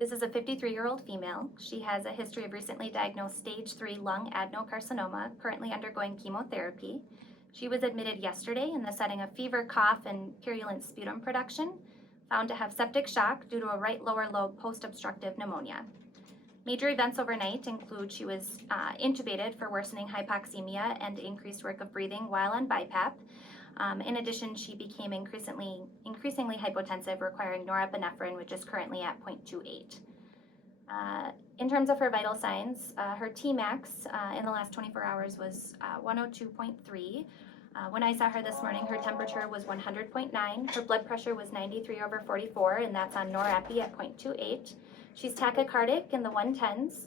This is a 53-year-old female. She has a history of recently diagnosed stage 3 lung adenocarcinoma, currently undergoing chemotherapy. She was admitted yesterday in the setting of fever, cough, and purulent sputum production, found to have septic shock due to a right lower lobe post-obstructive pneumonia. Major events overnight include she was intubated for worsening hypoxemia and increased work of breathing while on BiPAP. In addition, she became increasingly hypotensive, requiring norepinephrine, which is currently at 0.28. In terms of her vital signs, her Tmax in the last 24 hours was 102.3. When I saw her this morning, her temperature was 100.9. Her blood pressure was 93/44, and that's on norepi at 0.28. She's tachycardic in the 110s.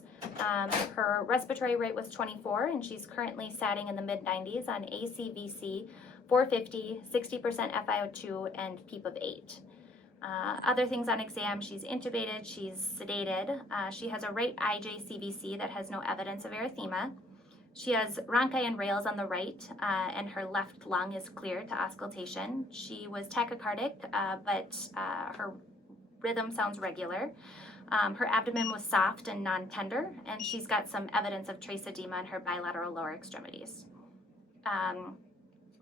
Her respiratory rate was 24, and she's currently satting in the mid-90s on ACVC 450, 60% FiO2, and PEEP of 8. Other things on exam, she's intubated, she's sedated. She has a right IJCVC that has no evidence of erythema. She has rhonchi and rales on the right, and her left lung is clear to auscultation. She was tachycardic, but her rhythm sounds regular. Her abdomen was soft and non-tender, and she's got some evidence of trace edema in her bilateral lower extremities.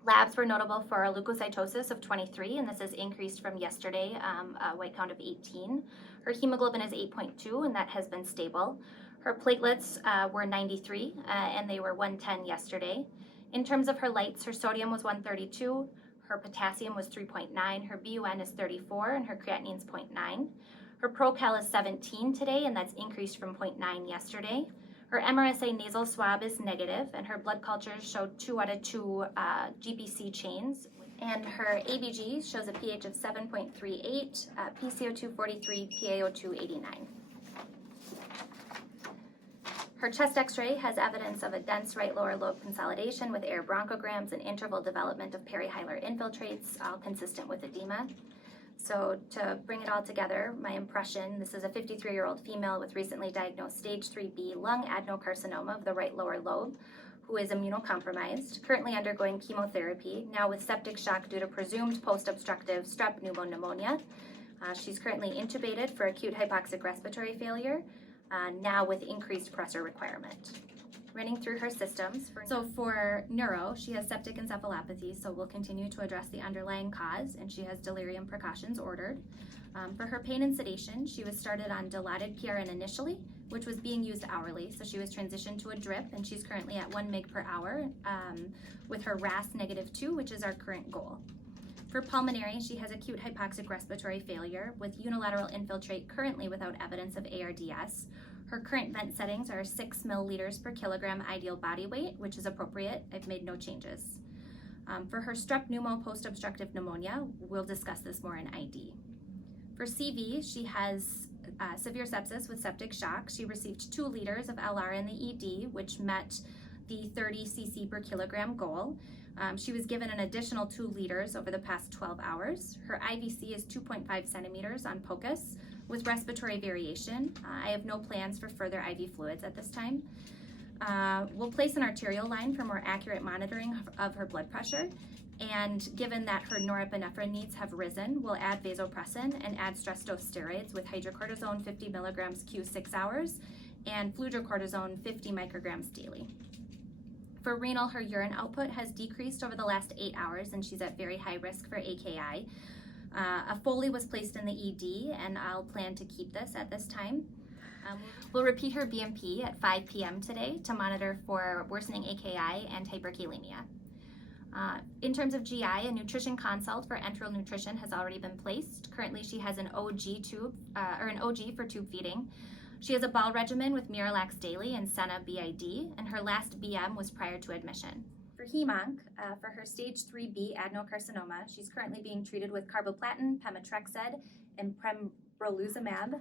Labs were notable for a leukocytosis of 23, and this is increased from yesterday, a white count of 18. Her hemoglobin is 8.2, and that has been stable. Her platelets were 93, and they were 110 yesterday. In terms of her lights, her sodium was 132, her potassium was 3.9, her BUN is 34, and her creatinine is 0.9. Her procal is 17 today, and that's increased from 0.9 yesterday. Her MRSA nasal swab is negative, and her blood cultures showed 2 out of 2 GPC chains. And her ABG shows a pH of 7.38, PCO2 43, PaO2 89. Her chest x-ray has evidence of a dense right lower lobe consolidation with air bronchograms and interval development of perihilar infiltrates, all consistent with edema. So to bring it all together, my impression, this is a 53-year-old female with recently diagnosed stage 3B lung adenocarcinoma of the right lower lobe, who is immunocompromised, currently undergoing chemotherapy, now with septic shock due to presumed post-obstructive strep pneumonia. She's currently intubated for acute hypoxic respiratory failure, now with increased pressor requirement. Running through her systems. So for neuro, she has septic encephalopathy, so we'll continue to address the underlying cause, and she has delirium precautions ordered. For her pain and sedation, she was started on dilaudid PRN initially, which was being used hourly, so she was transitioned to a drip, and she's currently at 1 mg per hour with her RAS -2, which is our current goal. For pulmonary, she has acute hypoxic respiratory failure with unilateral infiltrate currently without evidence of ARDS. Her current vent settings are 6 milliliters per kilogram ideal body weight, which is appropriate. I've made no changes. For her strep pneumo post-obstructive pneumonia, we'll discuss this more in ID. For CV, she has severe sepsis with septic shock. She received 2 liters of LR in the ED, which met the 30 cc per kilogram goal. She was given an additional 2 liters over the past 12 hours. Her IVC is 2.5 centimeters on POCUS with respiratory variation. I have no plans for further IV fluids at this time. We'll place an arterial line for more accurate monitoring of her blood pressure. And given that her norepinephrine needs have risen, we'll add vasopressin and add stress dose steroids with hydrocortisone 50 milligrams q6 hours and fludrocortisone 50 micrograms daily. For renal, her urine output has decreased over the last 8 hours, and she's at very high risk for AKI. A Foley was placed in the ED, and I'll plan to keep this at this time. We'll repeat her BMP at 5 p.m. today to monitor for worsening AKI and hyperkalemia. In terms of GI, a nutrition consult for enteral nutrition has already been placed. Currently, she has an OG tube, or an OG for tube feeding. She has a ball regimen with Miralax daily and Senna BID, and her last BM was prior to admission. For hemonc, for her stage 3B adenocarcinoma, she's currently being treated with carboplatin, pemetrexed, and pembrolizumab,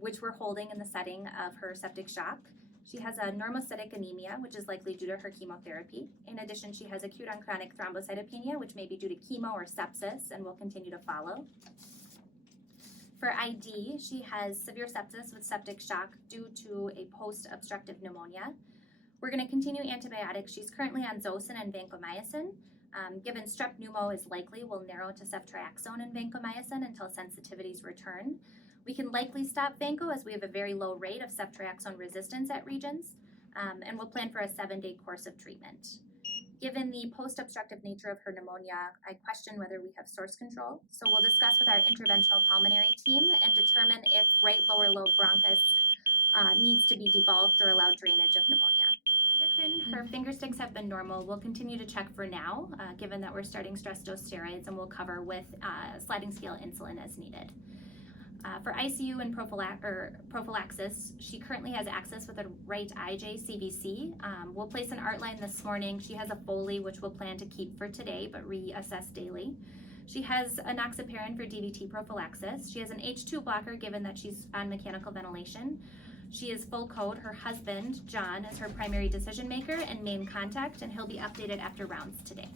which we're holding in the setting of her septic shock. She has a normocytic anemia, which is likely due to her chemotherapy. In addition, she has acute on chronic thrombocytopenia, which may be due to chemo or sepsis, and will continue to follow. For ID, she has severe sepsis with septic shock due to a post-obstructive pneumonia. We're going to continue antibiotics. She's currently on Zosyn and vancomycin. Given strep pneumo is likely, we'll narrow to ceftriaxone and vancomycin until sensitivities return. We can likely stop vanco as we have a very low rate of ceftriaxone resistance at Regions, and we'll plan for a 7-day course of treatment. Given the post-obstructive nature of her pneumonia, I question whether we have source control. So we'll discuss with our interventional pulmonary team and determine if right lower lobe bronchus needs to be debulked or allow drainage of pneumonia. Endocrine, her finger sticks have been normal. We'll continue to check for now, given that we're starting stress dose steroids, and we'll cover with sliding scale insulin as needed. For ICU and prophylaxis, she currently has access with a right IJ CVC. We'll place an art line this morning. She has a Foley, which we'll plan to keep for today, but reassess daily. She has enoxaparin for DVT prophylaxis. She has an H2 blocker given that she's on mechanical ventilation. She is full code. Her husband, John, is her primary decision maker and main contact, and he'll be updated after rounds today.